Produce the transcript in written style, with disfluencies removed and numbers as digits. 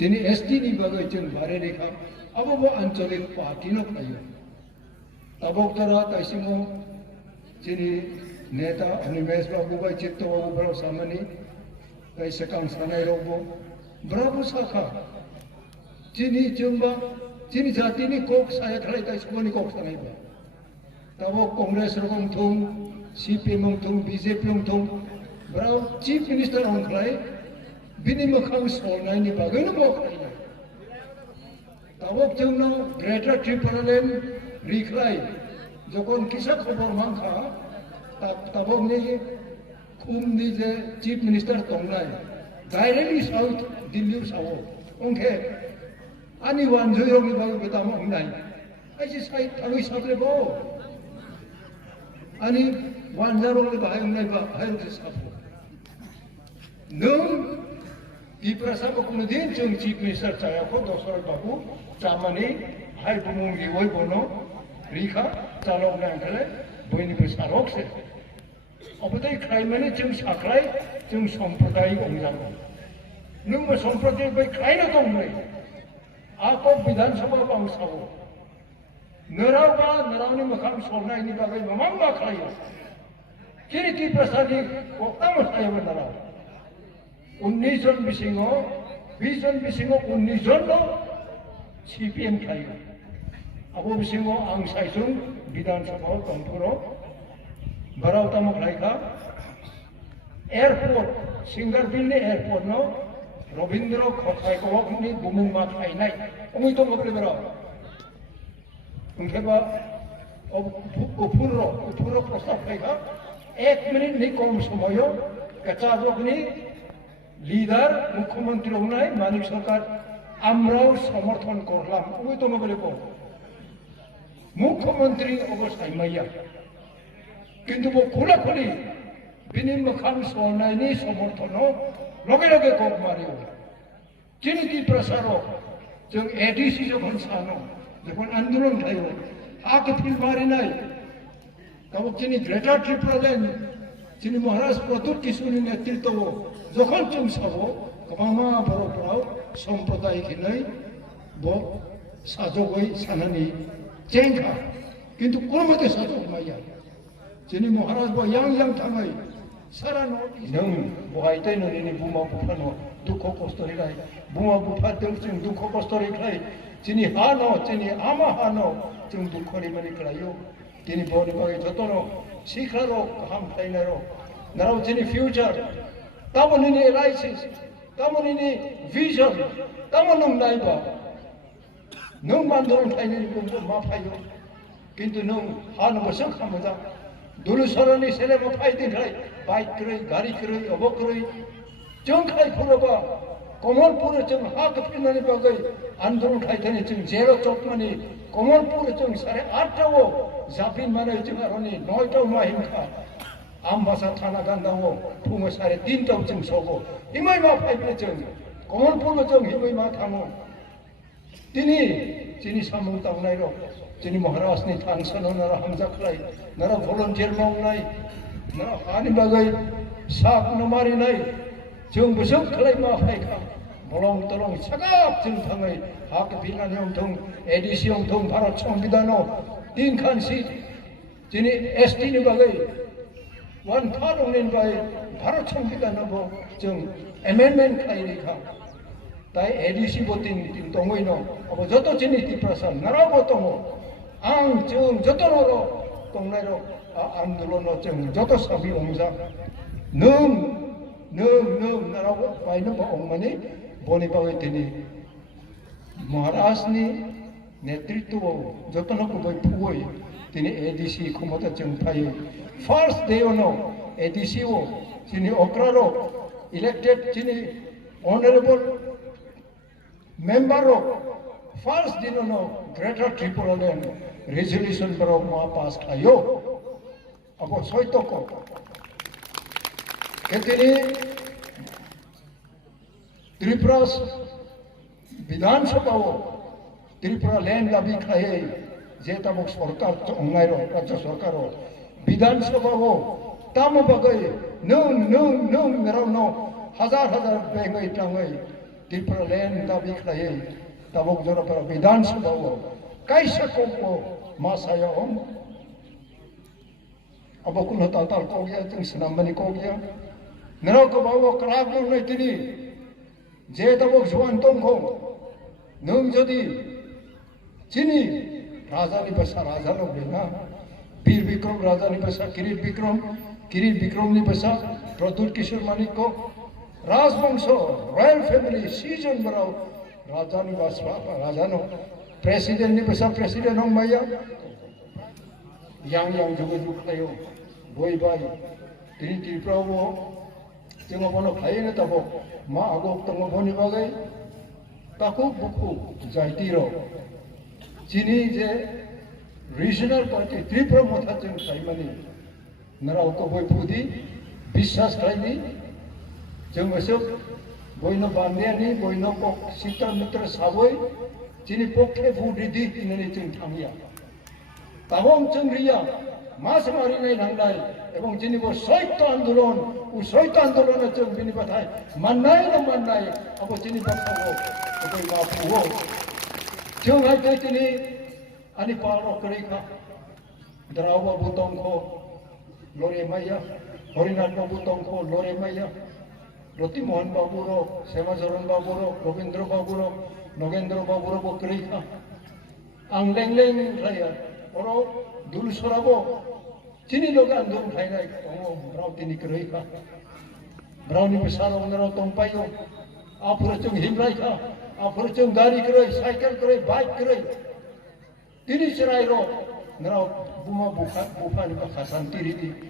जिनी ST नि बगै जों बारे रेखा अब वो आंचलिक पार्टी न खायो तबक तरा तैसिमो जिनी नेता अनिमेश बाबू बाई चित्तो बाबू ब्राव सामनी कैसे काम सनाय रोबो ब्राबो साखा जिनी जोंबा जिनी जाति नि kokSaya खलाई तैसिमो नि kokSaya बा तबक कांग्रेस रंग थुम CPM थुम BJP थुम ब्राव चीफ मिनिस्टर रंग खलाई बिनि मखां सलनायनि बागैनो मावखायो तबक जोंनो ग्रेटर त्रिपुरालेण्ड रिख्लाय जखन किसा खबर मांखा तबक नि खुमनि जे चीफ मिनिस्टर तंनाय डायरेक्टली साउथ दिल्ली सावो ओंखे आनि वानजोयनि बागै बेदाम हमनाय ऐसे साइ थाङै साब्रेबो आनि वानजारंनि बाहाय हमनाय बा हायरसे साफो नों Tipraland sabok nudin jeng chief minister saya ko Dr. Babu Chamani hai bumung riwoi bono rika calok nang kale boini besarok se obatai Khlaiui jeng saklai jeng sampradai ongjang nung ma sampradai bai Khlaiui dong nei ako Bidhan Sabha bangsawo nerau ba nerau ni makam solnai ni bagai mamang ba Khlaiui kini Tipraland ni koktam saya benarau 19 জন বিসিংহ 20 জন বিসিংহ 19 জন CPM খাইও আবো বিসিংহ আং সাইসুং বিধানসভা তংপুরো বারাও তামক লাইখা airport সিঙ্গারবিলনি airport no Rabindra খসাইকনি বুমুং মা খাইনাই অমি তো বলে বেরা উনকেবা উপুর প্রস্তাব লাইখা 1 minute নি কম সময়ও কাচাবকনি লিডার মুখ্যমন্ত্রী হনাই মানিক সরকার আমরাও সমর্থন করলাম ওই তো বলে বল মুখ্যমন্ত্রী অবস্থায় মাইয়া কিন্তু ও খোলাখুলি বিনিময় খান সনাইনি সমর্থন লগে লগে কক মারিও যিনি কি প্রসারক जों एडीसी যখন সানো যখন আন্দোলন থাইও আকে ফিল মারি নাই তবে যিনি গ্রেটার ত্রিপুরাল্যান্ড যিনি মহারাজ প্রতুল কিশোরী নেতৃত্ব যখন जों সাবো गोबांमा बर'फोराव सम्प्रदाय खिनै ब साजगै सानानि जेंखा किन्तु कोनमते साजग माया जोंनि महाराज ब yang थाङै सारा नों बहायथाय नोंनि बुमा बुफानो दुख खस्थ रिखाय बुमा बुफादों जों दुख खस्थ रिखाय जोंनि हा न जोंनि आमा हा न जों दुख रिमानि खालायो दिनै बनि बागै जतन सिखारो गाहाम फायनारो नाराव जोंनि फिउचार तामोननि एनालाइसिस तामोननि भिजन तामोननि नायबा नों मानदों थायनि बुंदो मा फायो किन्तु नों हानबोसो खामोजा दुलुसरनि सेलेबो फायदिखाय बाइक क्रय गारि क्रय अबो क्रय जों खाय फुरबा कमलपुर जों हा कपिनानि बागै आन्दोलन खायथानि जों जेरो चकमानि कमलपुर जों 8:30 जाफिन माने जों आरनि 9 माहिमखा आमबासा थाना गांदावो फुङो 3:30 जों सगो हिमै मा फायबे जों कमलपुर जों हिमै मा थाङो दिनै जोंनि सामु तावनाय र जोंनि महाराजनि थांसनो नारा हामजा खालाय नारा भलन्टियार मावनाय नारा हानि बागै साख नमारिनाय जों बोसोर खालाय मा फायखा बलं तलं सागाब जों थाङै हाक बिलानि अंथं एडीसी अंथं भारत संविधानाव 3 खान सीट जोंनि एसटी नि बागै 1/3 only भारत संविधानाव जों एमेन्डमेन्ट खालायखा ताई एडीसी बोतिन दङै न अब जत जोंनि टिप्रासान नाराव दङ आं जों जत र दंनाय र आन्दोलन जों जत साबि अंजा नों नाराव बायनो अंमानि बनि बागै दिनै महाराजनि नेतृत्वआव जतनखौ बै फुवै दिनै एडीसी क्षमता जों फायो फर्स्ट डे नो एडीसी ओ जोंनि अक्रारो इलेक्टेड जोंनि ऑनरेबल मेंबर ऑफ फर्स्ट दिन नो ग्रेटर त्रिपुरालैंड रेजोल्यूशन पर मा पास खायो अब सयतो को केतिनि त्रिपुरा विधानसभाओ त्रिपुरा लैंड लाबि खाये जे तबक सरकार अंगायरो राज्य सरकारो विधानसभाओ ताम बागै नों मेराव न हजार बेङै थाङै Tipraland tabi Khlaiui tabok jora para Vidhan Sabha wo kaisa kokbo masaya om abokul hota tal kokya jeng senambani kokya nero ko bawo kelab nang nai tini je tabok juan tongko nung jodi chini raja ni basa raja log bena Bir Bikram raja ni basa Kirit Bikram ni basa Pradut Kishore Manik ko Rajbangso royal family season barau raja ni basa raja no president ni basa president hong maya yang juga tayo boy boy tini Tripura wo jengo bono Khlaiui na tabo ma agok tango boni bagai takuk buku jaitiro chini je regional party Tripura motha jeng Khlaimani narau ko boy pudi biswas Khlaini jeng masuk boino bandiani boino kok sita mitra saboi chini pokhe fudidi inani jeng thangya tabong jeng ria mas mari nai nanglai ebong chini bo soito andolon u soito andolon jeng bini bathai mannai na mannai abo chini bakhago koi ma puo jeng hai chini ani paro kerika darawa butong ko lore maya horinan butong ko lore maya roti mohan baburo semajaran baburo Robindra baburo Nogendra baburo bo kerika ang leng raya oro dul sorabo chini logan dum khainai tongo brau tini kerika brau ni besaro ngero tong payo apura chung himrai ka apura chung gari keroi cycle keroi bike keroi tini cerai ro ngerau buma buka ni bakasan tiri di